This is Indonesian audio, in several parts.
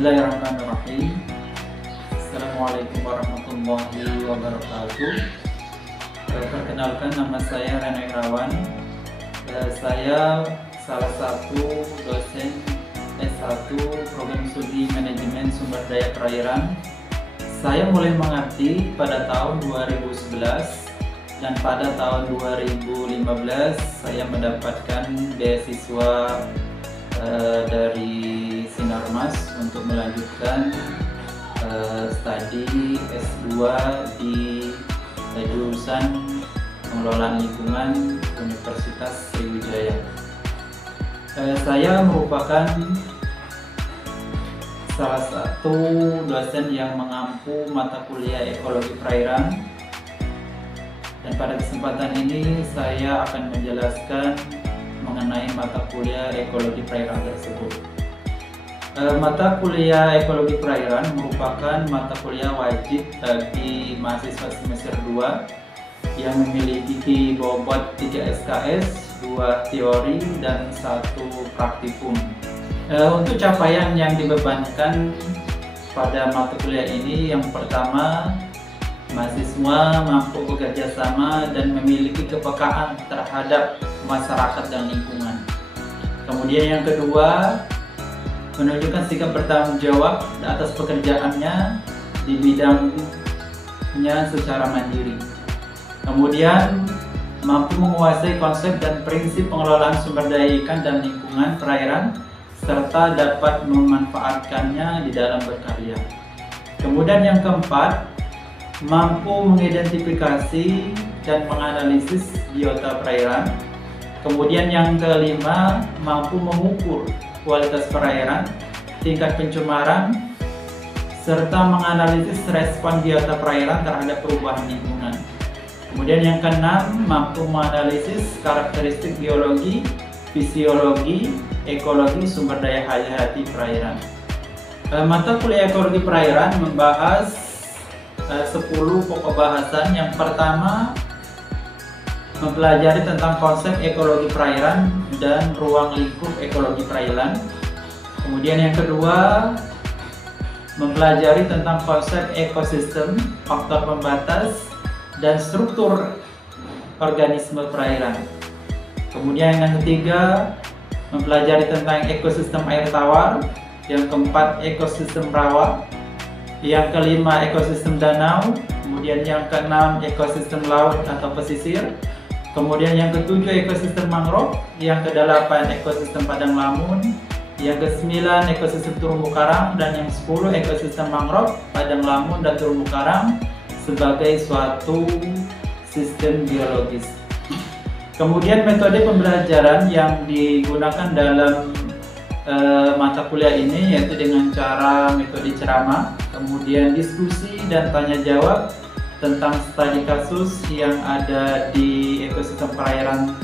Bismillahirrahmanirrahim. Assalamualaikum warahmatullahi wabarakatuh. Perkenalkan, nama saya Reno Irawan. Saya salah satu dosen S1 Program Studi Manajemen Sumber Daya Perairan. Saya mulai mengerti pada tahun 2011 dan pada tahun 2015 saya mendapatkan beasiswa dari Sinarmas untuk melanjutkan studi S2 di jurusan Pengelolaan Lingkungan Universitas Sriwijaya. Saya merupakan salah satu dosen yang mengampu mata kuliah ekologi perairan, dan pada kesempatan ini saya akan menjelaskan mengenai mata kuliah ekologi perairan tersebut. Mata kuliah ekologi perairan merupakan mata kuliah wajib bagi mahasiswa semester 2 yang memiliki bobot 3 SKS, 2 teori, dan 1 praktikum. Untuk capaian yang dibebankan pada mata kuliah ini, yang pertama, mahasiswa mampu bekerja sama dan memiliki kepekaan terhadap masyarakat dan lingkungan. Kemudian yang kedua, menunjukkan sikap bertanggung jawab atas pekerjaannya di bidangnya secara mandiri. Kemudian mampu menguasai konsep dan prinsip pengelolaan sumber daya ikan dan lingkungan perairan, serta dapat memanfaatkannya di dalam berkarya. Kemudian yang keempat, mampu mengidentifikasi dan menganalisis biota perairan. Kemudian yang kelima, mampu mengukur kualitas perairan, tingkat pencemaran, serta menganalisis respon biota perairan terhadap perubahan lingkungan. Kemudian yang keenam, mampu menganalisis karakteristik biologi, fisiologi, ekologi sumber daya hayati perairan. Mata kuliah ekologi perairan membahas 10 pokok bahasan. Yang pertama, mempelajari tentang konsep ekologi perairan dan ruang lingkup ekologi perairan. Kemudian yang kedua, mempelajari tentang konsep ekosistem, faktor pembatas, dan struktur organisme perairan. Kemudian yang ketiga, mempelajari tentang ekosistem air tawar. Yang keempat, ekosistem rawa. Yang kelima, ekosistem danau. Kemudian yang keenam, ekosistem laut atau pesisir. Kemudian yang ketujuh, ekosistem mangrove. Yang kedelapan, ekosistem padang lamun. Yang kesembilan, ekosistem terumbu karang. Dan yang 10, ekosistem mangrove, padang lamun, dan terumbu karang sebagai suatu sistem biologis. Kemudian metode pembelajaran yang digunakan dalam mata kuliah ini yaitu dengan cara metode ceramah, kemudian diskusi dan tanya jawab tentang studi kasus yang ada di ekosistem perairan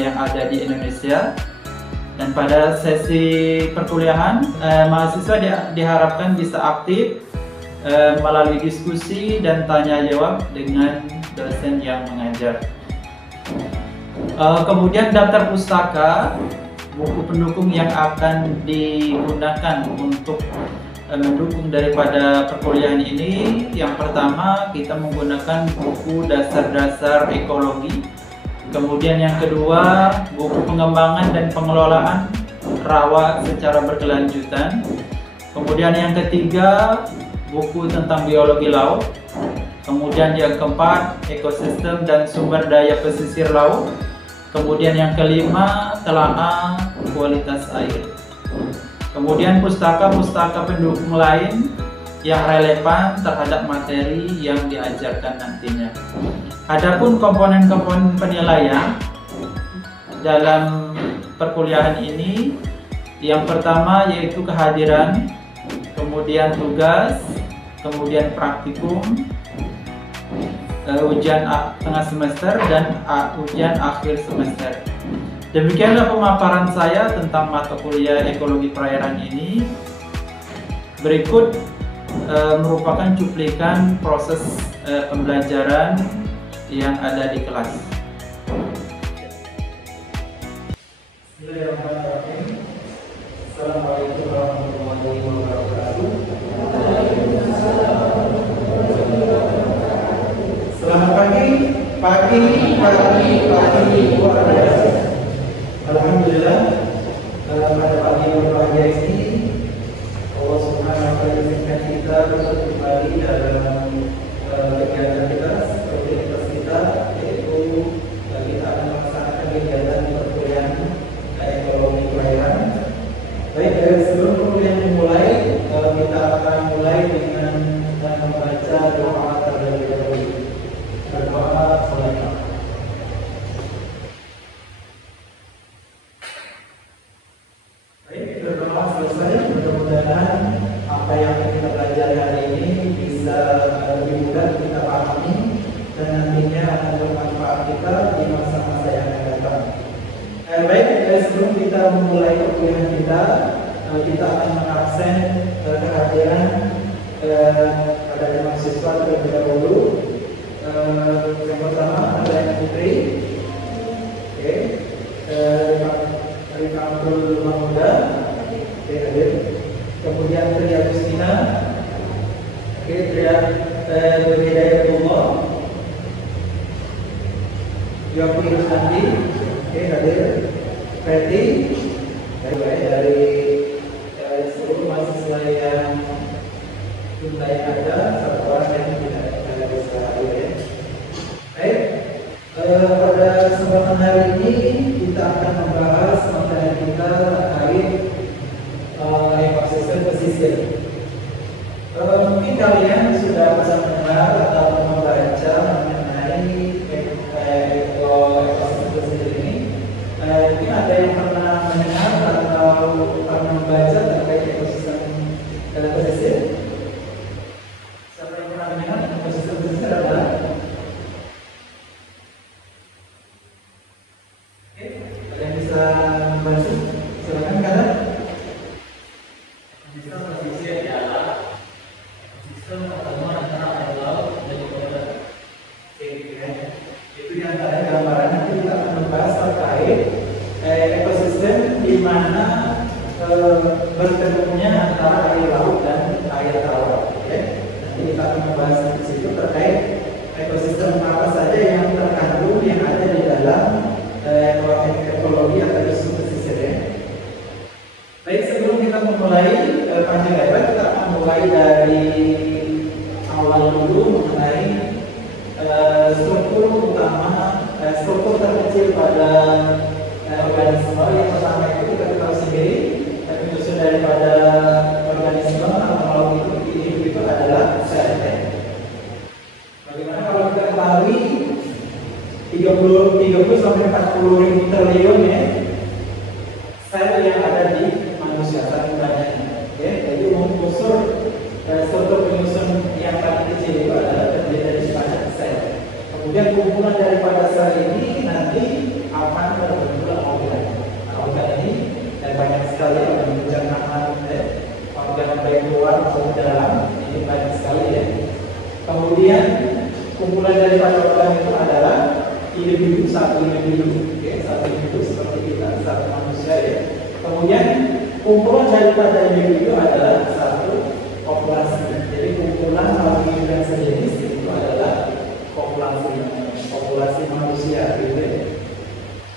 yang ada di Indonesia. Dan pada sesi perkuliahan, mahasiswa diharapkan bisa aktif melalui diskusi dan tanya jawab dengan dosen yang mengajar. Kemudian daftar pustaka, buku pendukung yang akan digunakan untuk mendukung daripada perkuliahan ini. Yang pertama, kita menggunakan buku dasar-dasar ekologi. Kemudian yang kedua, buku pengembangan dan pengelolaan rawa secara berkelanjutan. Kemudian yang ketiga, buku tentang biologi laut. Kemudian yang keempat, ekosistem dan sumber daya pesisir laut. Kemudian yang kelima, telaah kualitas air. Kemudian pustaka-pustaka pendukung lain yang relevan terhadap materi yang diajarkan nantinya. Adapun komponen-komponen penilaian dalam perkuliahan ini, yang pertama yaitu kehadiran, kemudian tugas, kemudian praktikum, ujian tengah semester, dan ujian akhir semester. Demikianlah pemaparan saya tentang mata kuliah ekologi perairan ini. Berikut merupakan cuplikan proses pembelajaran yang ada di kelas. Bismillahirrahmanirrahim. Assalamualaikum warahmatullahi pagi luar biasa. Alhamdulillah, pada pagi yang berbahagia ini Allah Subhanahu wa Ta'ala izinkan kita untuk kembali dalam kegiatan kita seperti aktivitas kita, yaitu kita akan melaksanakan kegiatan perkuliahan ekonomi kelahiran. Baik, dari sebelum perkuliahan dimulai, kita akan mulai dengan membaca doa terlebih dahulu. Berdoa selama. Baik, berdoa selesai. Mudah-mudahan apa yang kita belajar hari ini bisa lebih mudah kita pahami dan nantinya akan bermanfaat kita di masa-masa yang akan datang. Baik, sebelum kita memulai perkuliahan kita akan mengabsen kehadiran pada mahasiswa terlebih dahulu. Yang pertama ada yang Putri, oke, dari Kampul Mahmuda, oke, hadir. Kemudian Tri Agustina, oke, Tri Hidayatullah, Yopi Rusandi, oke, hadir. Fetty, dari seluruh mahasiswa yang jumlah yang ada, satu orang yang tidak bisa hadir ya. Baik, pada kesempatan hari ini kita akan membahas materi kita terkait ekosistem pesisir. Mungkin kalian sudah bisa mendengar atau membaca mengenai ekosistem pesisir ini. Mungkin ada yang pernah mendengar atau pernah membaca terkait ekosistem pesisir. Siapa yang pernah mendengar ekosistem pesisir adalah? Oke, kalian bisa membantu? Silakan kanan. Ekosistem pesisir adalah ekosistem pertemuan antara air laut dan udara. Itu di antara gambaran. Nanti kita akan membahas terkait ekosistem di mana bertemunya antara air laut dan air tawar. Nanti kita akan membahas di situ terkait ekosistem apa saja yang terkandung yang ada di dalam ekologi atau ekosistem pesisir ya. Baik, sebelum kita memulai panjang lebar, kita akan mulai dari awal dulu mengenai struktur utama, struktur terkecil pada organisme. Yang pertama itu kita tahu sendiri, menyusun daripada organisme atau makhluk hidup itu adalah sel. Bagaimana kalau kita ketahui 30 sampai 40 ribu triliun ya sel yang ada di manusia, saking banyaknya. Jadi unsur struktur penyusun yang paling kecil itu adalah terdiri dari banyak sel. Kemudian kumpulan daripada sel ini nanti akan terbentuk organ. Organ ini dan banyak sekali organ pencernaan, organ baik luar maupun dalam, ini banyak sekali ya. Kemudian kumpulan daripada organ itu adalah individu, satu individu, satu individu seperti kita, satu manusia ya. Kemudian kumpulan daripada individu adalah satu populasi. Jadi kumpulan makhluk hidup yang sejenis itu adalah populasi manusia gitu ya.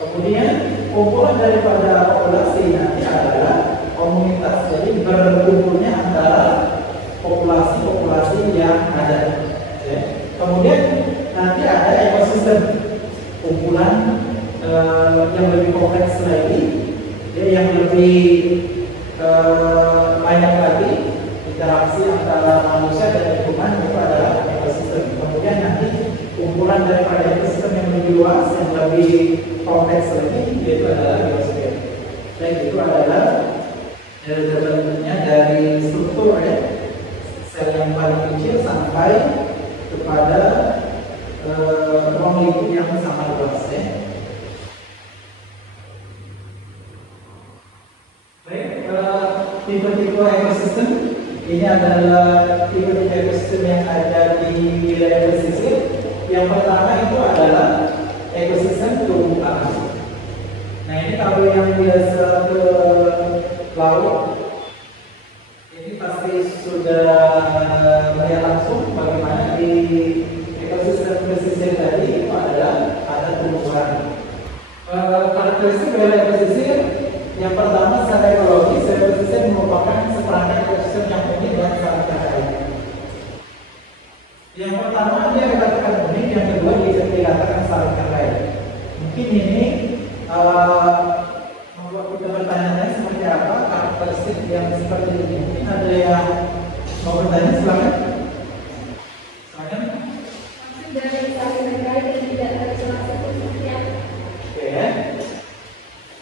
Kemudian kumpulan daripada populasi nanti adalah komunitas. Jadi berkumpulnya antara populasi yang ada ya. Kemudian nanti ada ekosistem, kumpulan yang lebih kompleks lagi ya, yang lebih banyak lagi interaksi antara manusia dan lingkungan, itu adalah ekosistem. Kemudian nanti kumpulan daripada ekosistem yang lebih luas, yang lebih kompleks lagi, yaitu adalah biosfer. Dan itu adalah terbentuknya dari struktur ya, sel yang paling kecil sampai kepada ruang lingkup yang sangat luas ya. Baik, tipe-tipe ekosistem ini adalah tipe-tipe ekosistem yang ada di wilayah pesisir. Yang pertama itu adalah ekosistem terumbu karang. Nah ini kalau yang biasa ke laut, ini pasti sudah melihat langsung bagaimana di ekosistem pesisir tadi itu adalah analisis wilayah pesisir yang pertama secara ekologis, wilayah pesisir merupakan seperangkat ekosistem yang unik dan sangat terkait. Yang pertama dia dikatakan unik, yang kedua dia dikatakan saling terkait. Mungkin ini membuat kita bertanya seperti apa karakteristik yang seperti ini. Mungkin ada yang mau bertanya, silakan. Silakan. Dari saling terkait dan tidak terisolasi itu seperti apa? Oke.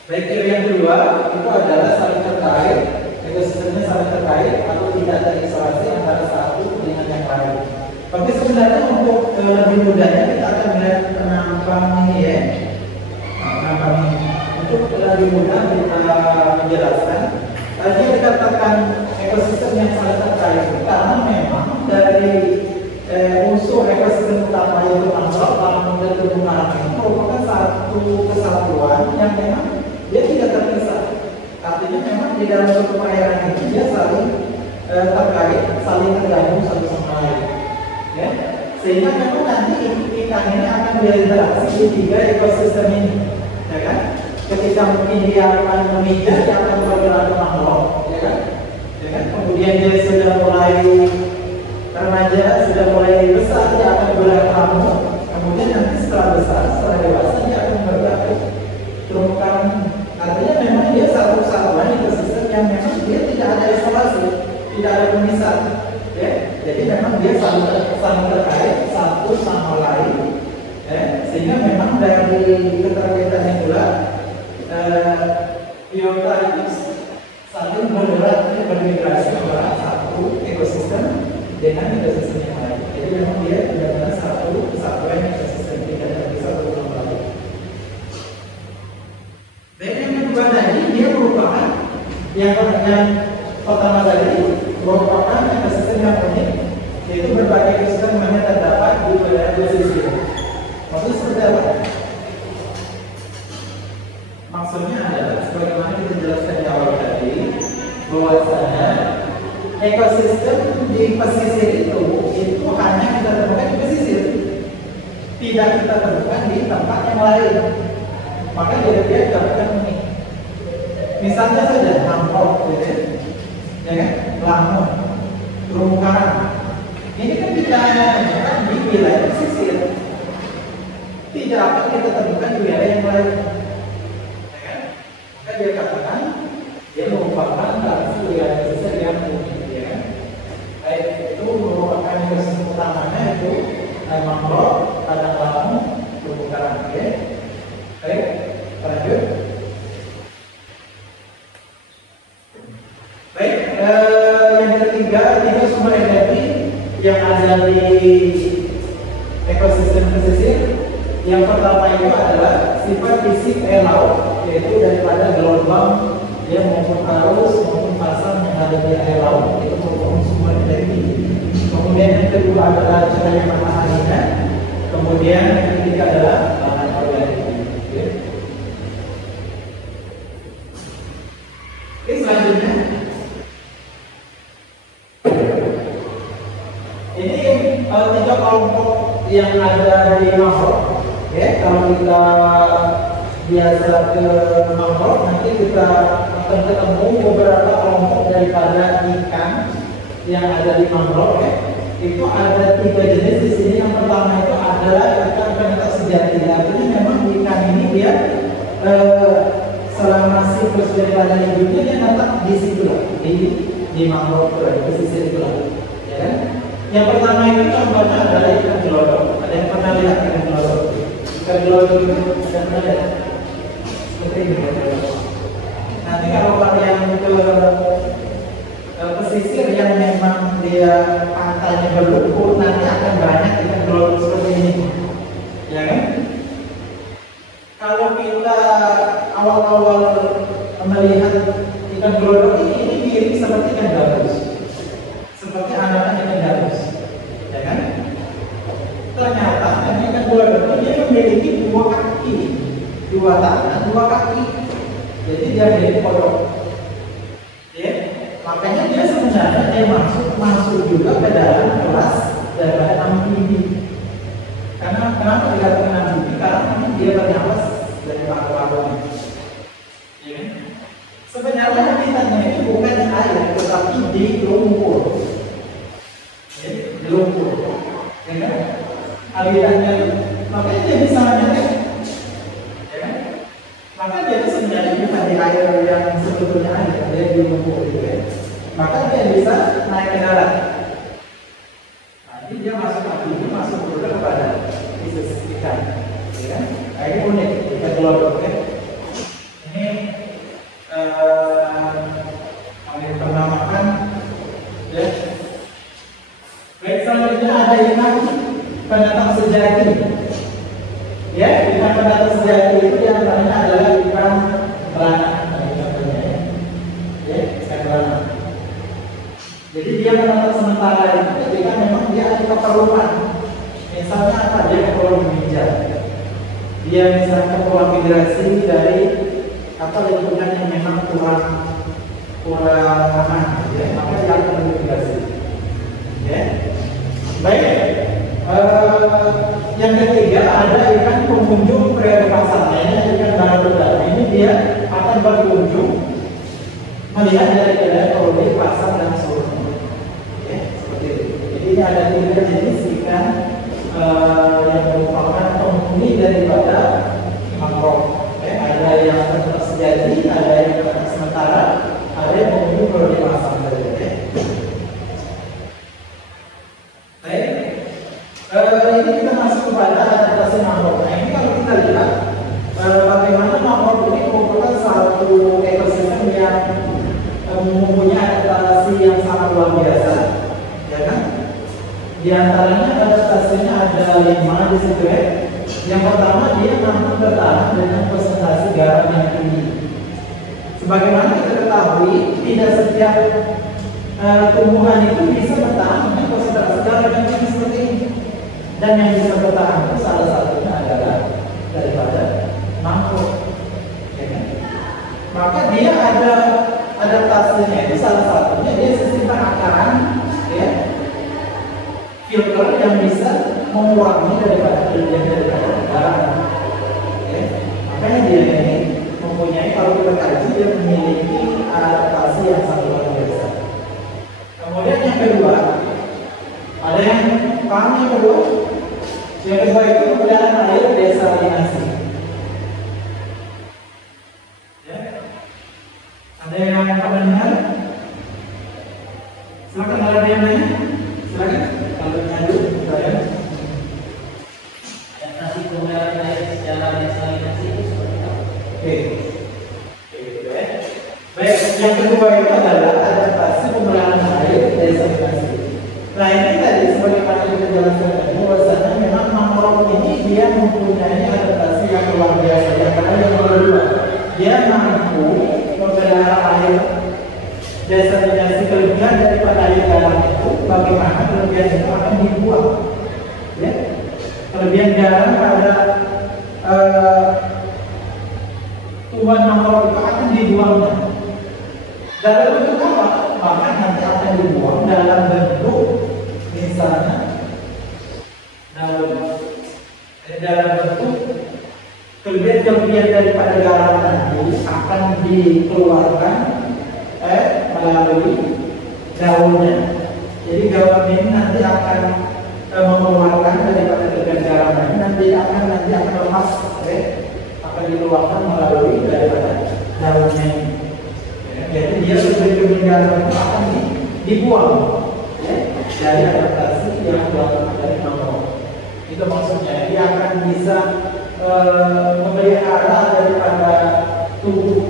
Baik, yang kedua itu adalah saling terkait, ekosistemnya saling terkait atau tidak terisolasi antara satu dengan yang lain. Tapi sebenarnya untuk lebih mudahnya kita akan melihat penampang ini ya. Penampang ini. Untuk lebih mudah kita menjelaskan, tadi dikatakan ekosistem yang saling terkait karena memang dari unsur ekosistem utama yaitu mangrove, lamun dan terumbu karang ini merupakan satu kesatuan yang memang dia tidak terpisah. Artinya memang di dalam suatu perairan ini dia saling terkait, saling tergabung satu sama lain. Ya? Sehingga memang nanti ikan ini akan berinteraksi di tiga ekosistem ini, ya kan? Ketika mungkin dia akan memijat, dia akan bergerak ke mangrove, ya kan? Ya kan? Kemudian dia sudah mulai remaja, sudah mulai besar, dia akan bergerak ke laut. Kemudian nanti setelah besar, setelah dewasa dia akan bergerak ke terumbu karang. Artinya memang dia satu kesatuan ekosistem yang memang dia tidak ada isolasi, tidak ada pemisah. Ya, jadi memang dia saling terkait satu sama lain, sehingga memang dari keterkaitan itulah biota itu saling bergerak bermigrasi antara satu ekosistem dengan ekosistem yang lain. Jadi memang dia benar-benar satu kesatuan ekosistem tidak terpisah satu sama lain. Dan yang kedua tadi dia merupakan yang pertama tadi merupakan ekosistem yang unik, yaitu berbagai ekosistem hanya terdapat di wilayah pesisir. Maksudnya seperti apa? Maksudnya adalah sebagaimana kita jelaskan di awal tadi, bahwasanya ekosistem di pesisir itu hanya kita temukan di pesisir, tidak kita temukan di tempat yang lain. Maka dia dikatakan unik. Misalnya saja mangrove, ya kan? Lamun, terumbu karang. Ini kan tidak hanya temukan di wilayah pesisir, tidak akan kita temukan di wilayah yang lain. Ya kan? Maka dia katakan dia merupakan salah wilayah pesisir yang unik, ya kan? Baik itu merupakan ekosistem utamanya itu mangrove, padang lamun, terumbu karang. Ya. Baik, lanjut. Baik, yang ketiga itu sumber energi yang ada di ekosistem pesisir. Yang pertama itu adalah sifat fisik air laut, yaitu daripada gelombang yang maupun arus maupun pasang yang ada di air laut itu merupakan sumber energi. Kemudian yang kedua adalah cahaya mataharinya. Kemudian yang ketiga adalah bahan organik. Oke, selanjutnya ini tiga kelompok yang ada di mangrove. Ya, kalau kita biasa ke mangrove, nanti kita akan ketemu beberapa kelompok daripada ikan yang ada di mangrove. Ya. Itu ada tiga jenis di sini. Yang pertama itu adalah ikan penetas sejati. Artinya memang ikan ini dia selama siklus daripada hidupnya dia tetap di situ lah, di mangrove di pesisir itu lah, ya kan? Yang pertama itu contohnya adalah ikan gelodok. Ada yang pernah lihat ikan gelodok? Ikan gelodok itu ada pernah lihat? Seperti ini. Nanti kalau kalian ke pesisir yang memang dia pantainya berlumpur, nanti akan banyak ikan gelodok seperti ini, ya kan? Kalau kita awal-awal melihat ikan gelodok ini mirip seperti ikan gabus, seperti anak ikan gabus, ya kan? Ternyata ikan gelodok ini memiliki dua kaki, dua tangan, dua kaki, jadi dia mirip kodok. Ya, makanya dia sebenarnya dia masuk juga ke dalam kelas daripada amfibi. Karena kenapa dikatakan amfibi? Karena dia bernafas dari paru-parunya. air, tetapi di lumpur. Ya, di lumpur. Ya kan? Alirannya, makanya dia bisa menjadi, ya kan? Maka dia bisa menjadi bukan di air yang sebetulnya ada, dia di lumpur gitu ya. Maka dia bisa naik ke darat. Nanti dia masuk apinya, masuk juga kepada bisnis ikan, ya kan? Nah, ini unik, ikan gelodok ya. Ini kami pernah makan, ya. Baik, selanjutnya ada ikan pendatang sejati. Ya, ikan pendatang sejati itu yang namanya adalah ikan beranak, ya, ikan beranak. Jadi dia pendatang sementara itu ketika memang dia ada keperluan. Misalnya apa? Dia keperluan menginjak. Dia misalnya keperluan migrasi dari atau lingkungan yang memang kurang aman, ya, maka dia akan migrasi. Ya, baik. Yang ketiga ada ikan pengunjung pria pasar. Ini ikan barakuda. Ini dia akan berkunjung melihat dari koloni pasar dan seluruhnya. Ya, seperti itu. Jadi ini ada 3 jenis ikan yang merupakan penghuni daripada mangrove. Ya, ada yang tetap sejati, ada yang tetap sementara, ada yang mengunjung koloni pasar. Ya. Baik. Ini kita masuk kepada adaptasi mangrove. Nah, ini kalau kita lihat bagaimana mangrove ini merupakan satu ekosistem yang mempunyai adaptasi yang sangat luar biasa, ya kan? Di antaranya adaptasinya ada 5 di situ ya. Yang pertama, dia mampu bertahan dengan konsentrasi garam yang tinggi. Sebagaimana kita ketahui, tidak setiap tumbuhan itu bisa bertahan dengan konsentrasi garam yang tinggi seperti ini. Dan yang bisa bertahan itu salah satunya adalah daripada mangrove. Ya kan? Maka dia ada adaptasinya itu salah satunya dia sistem perakaran, ya, filter yang bisa mengurangi daripada garam. Ya. Makanya dia ini mempunyai, kalau kita kaji, dia memiliki adaptasi yang sangat luar biasa. Kemudian yang kedua, ada yang paham yang kedua? Yang kedua itu pemeliharaan air desalinasi. Ya. Ada yang pernah dengar? Silakan, ada yang nanya? Silakan. Kalau nyadu, saya. Adaptasi pemeliharaan air secara desalinasi itu seperti apa? Oke. Ya. Baik, yang kedua itu adalah adaptasi pemeliharaan air desalinasi. Nah, ini tadi sebagaimana kita jelaskan tadi, bahwasanya memang mangrove ini dia mempunyai adaptasi yang luar biasa. Yang kedua, dia mampu memelihara air desalinasi. Kelebihan daripada air garam itu, bagaimana kelebihan itu akan dibuang. Ya, kelebihan garam pada tumbuhan mangrove itu akan dibuang. Dalam bentuk apa? Maka nanti akan dibuang dalam bentuk misalnya daun. Dalam bentuk kelebihan daripada garam tadi akan dikeluarkan melalui daunnya. Jadi garam ini nanti akan mengeluarkan daripada kelebihan garam ini, nanti akan lepas, akan dikeluarkan melalui daripada daunnya ini. Jadi dia kelebihan garam itu akan dibuang, ya, dari adaptasi yang dilakukan dari mangrove. Itu maksudnya dia akan bisa memelihara daripada tubuh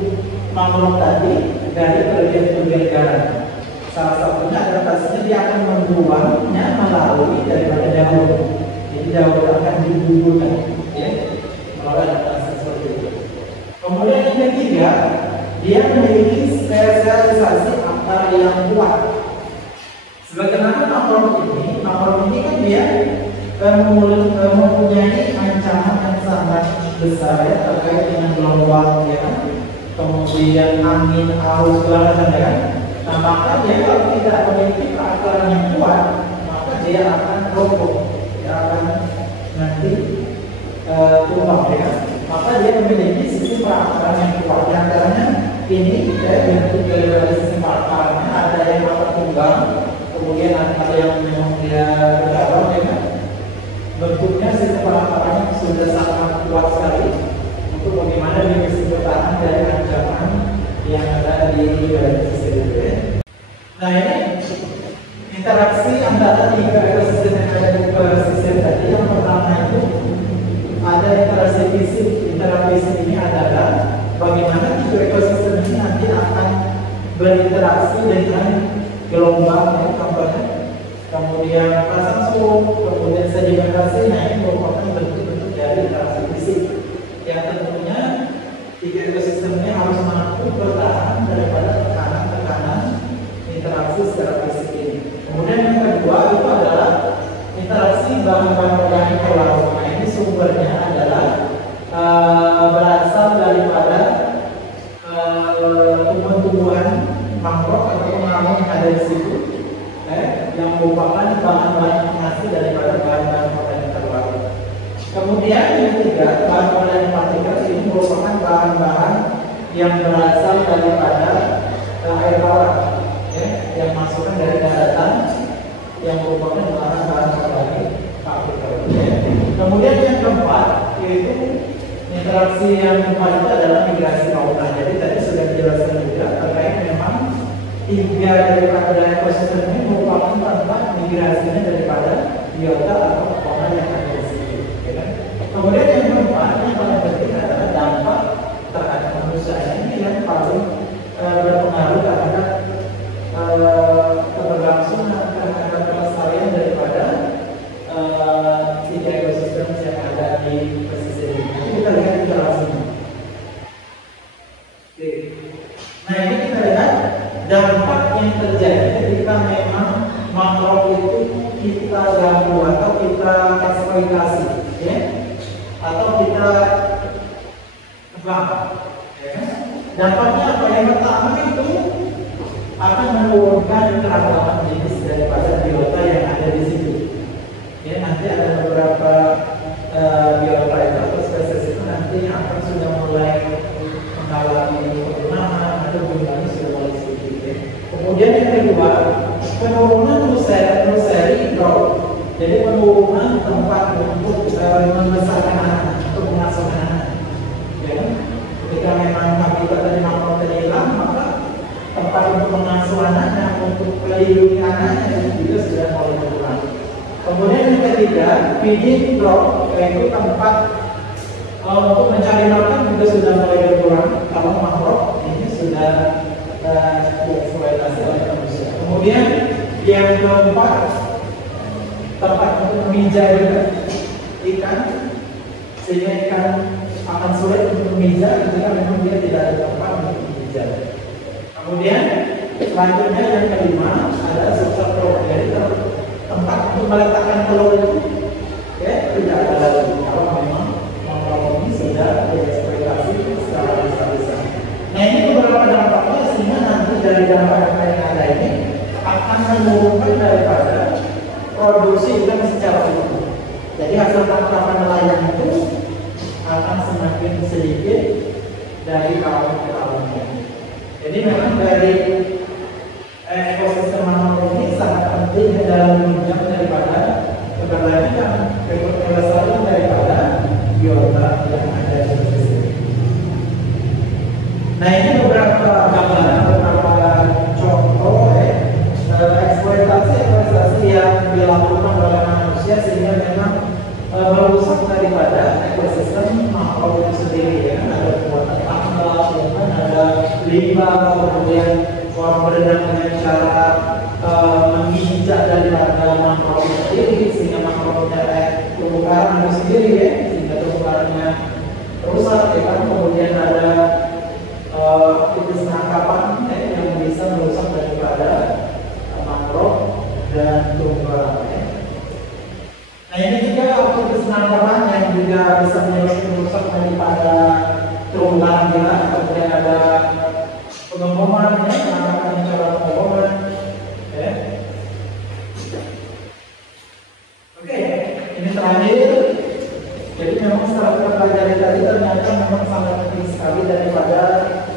mangrove tadi dari kelebihan garam. Salah satunya adaptasinya dia akan membuangnya melalui daripada daun. Jadi daun akan digugurkan, ya, melalui adaptasi seperti itu. Kemudian yang ketiga, dia memiliki spesialisasi akar yang kuat. Sebagaimana mangrove ini kan dia mempunyai ancaman yang sangat besar, ya, terkait dengan gelombang, ya, kemudian angin, arus, kelelahan, ya. Nah, maka dia kalau tidak memiliki perakaran yang kuat, maka dia akan roboh, dia akan nanti tumbang, ya. Maka dia memiliki sistem perakaran yang kuat. Di antaranya ini bentuk dari sistem perakarannya yang memang dia bercabang ya kan. Bentuknya sistem perangkapannya sudah sangat kuat sekali untuk bagaimana dia bisa bertahan dari ancaman yang ada di ekosistem itu ya. Nah ini interaksi antara tiga ekosistem yang ada di ekosistem tadi. Yang pertama itu ada interaksi fisik. Interaksi fisik ini adalah bagaimana tiga ekosistem ini nanti akan berinteraksi dengan gelombang ya, contohnya. Kemudian pasang surut, kemudian sedimentasi. Nah ini merupakan bentuk-bentuk dari interaksi fisik yang tentunya tiga ekosistem ini harus mampu bertahan daripada tekanan-tekanan interaksi secara fisik ini. Kemudian yang kedua itu adalah interaksi bahan-bahan organik berlarut. Nah ini sumbernya adalah berasal daripada tumbuhan-tumbuhan mangrove atau pengamun yang ada di situ, yang merupakan bahan-bahan penghasil daripada bahan-bahan organik terlarut. Kemudian yang ketiga, bahan organik partikel ini merupakan bahan-bahan yang berasal daripada air laut, yang masukkan dari daratan, yang merupakan bahan-bahan organik partikel. Kemudian yang keempat yaitu interaksi yang keempat itu adalah migrasi lautan. Jadi tadi sudah dijelaskan juga terkait memang tiga daripada ekosistem ini merupakan tempat migrasinya daripada biota atau fauna yang ada di situ. Kemudian yang keempat yang paling penting adalah dampak terhadap manusia. Ini yang paling berpengaruh terhadap keberlangsungan terhadap kelestarian daripada tiga ekosistem yang ada di pesisir ini. Nanti kita lihat interaksinya. Nah ini kita lihat dampak yang terjadi ketika memang mangrove itu kita ganggu atau kita eksploitasi, ya, atau kita tebang. Ya. Dampaknya apa? Yang pertama itu akan menurunkan keragaman jenis daripada biota yang ada di situ. Ya, nanti ada beberapa biota atau spesies itu nanti akan sudah mulai mengalami penurunan atau jumlahnya sudah mulai sedikit. Ya. Kemudian yang kedua, penurunan nursery growth. Jadi penurunan tempat untuk membesarkan anak, untuk mengasuh anak. Ya. Ketika memang habitat dari mangrove hilang, maka tempat untuk mengasuh anaknya, untuk melindungi anaknya itu juga sudah mulai berkurang. Kemudian yang ketiga, feeding ground, yaitu tempat untuk mencari makan juga sudah mulai berkurang. Kalau mangrove ini sudah dieksploitasi oleh manusia. Kemudian yang keempat, tempat untuk memijai ikan, sehingga ikan akan sulit untuk memijai jika memang dia tidak ada tempat untuk memijai. Kemudian selanjutnya yang kelima adalah substrat, jadi tempat untuk meletakkan telur itu ya tidak ada lagi kalau memang mangrove ini sudah dieksploitasi secara besar-besaran. Nah ini beberapa dampaknya, sehingga nanti dari dampak yang ada ini akan menurunkan daripada produksi ikan secara utuh. Jadi hasil tangkapan nelayan itu akan semakin sedikit dari tahun ke tahun. Jadi memang dari ekosistem mangrove ini sangat penting dalam menunjang daripada keberlanjutan kelestarian daripada biota yang ada di pesisir. Nah ini beberapa gambaran, beberapa contoh eksploitasi yang dilakukan oleh manusia sehingga memang merusak daripada ekosistem mangrove itu sendiri, ya kan. Ada pembuatan tambak, ada limbah, kemudian berenang dengan cara menginjak daripada mangrove sendiri sehingga mangrove-nya terumbu karang itu sendiri, ya, sehingga terumbu karangnya rusak, ya kan. Kemudian ada aktivitas penangkapan yang bisa merusak daripada mangrove dan terumbu karang. Nah ini juga aktivitas penangkapan yang juga bisa merusak daripada terumbu karang juga. Kemudian ada pengeboman, ya, penangkapan cara pengeboman. Ya. Oke, ini terakhir. Jadi memang setelah kita pelajari tadi ternyata memang sangat penting sekali daripada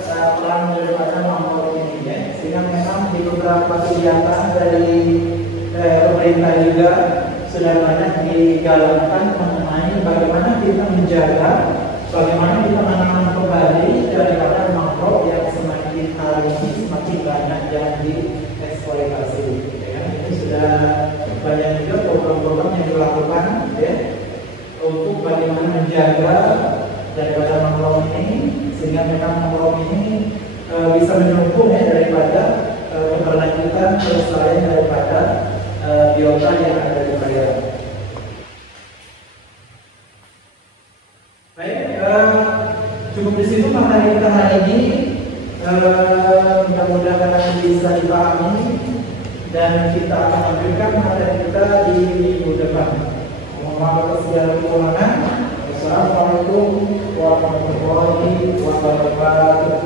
peran daripada mangrove ini, ya. Sehingga memang di beberapa kegiatan dari juga sudah banyak digalakkan mengenai bagaimana kita menjaga, bagaimana kita menanam kembali daripada mangrove yang semakin hari ini semakin banyak yang dieksploitasi. Ya, ini sudah banyak juga program-program yang dilakukan, ya, untuk bagaimana menjaga daripada mangrove ini sehingga memang mangrove ini bisa mendukung ya daripada keberlanjutan pelestarian daripada biota yang ada di perairan. Baik, cukup di situ materi kita hari ini. Mudah-mudahan bisa dipahami dan kita akan lanjutkan materi kita di minggu depan. Mohon maaf atas segala kekurangan. Wassalamualaikum warahmatullahi wabarakatuh.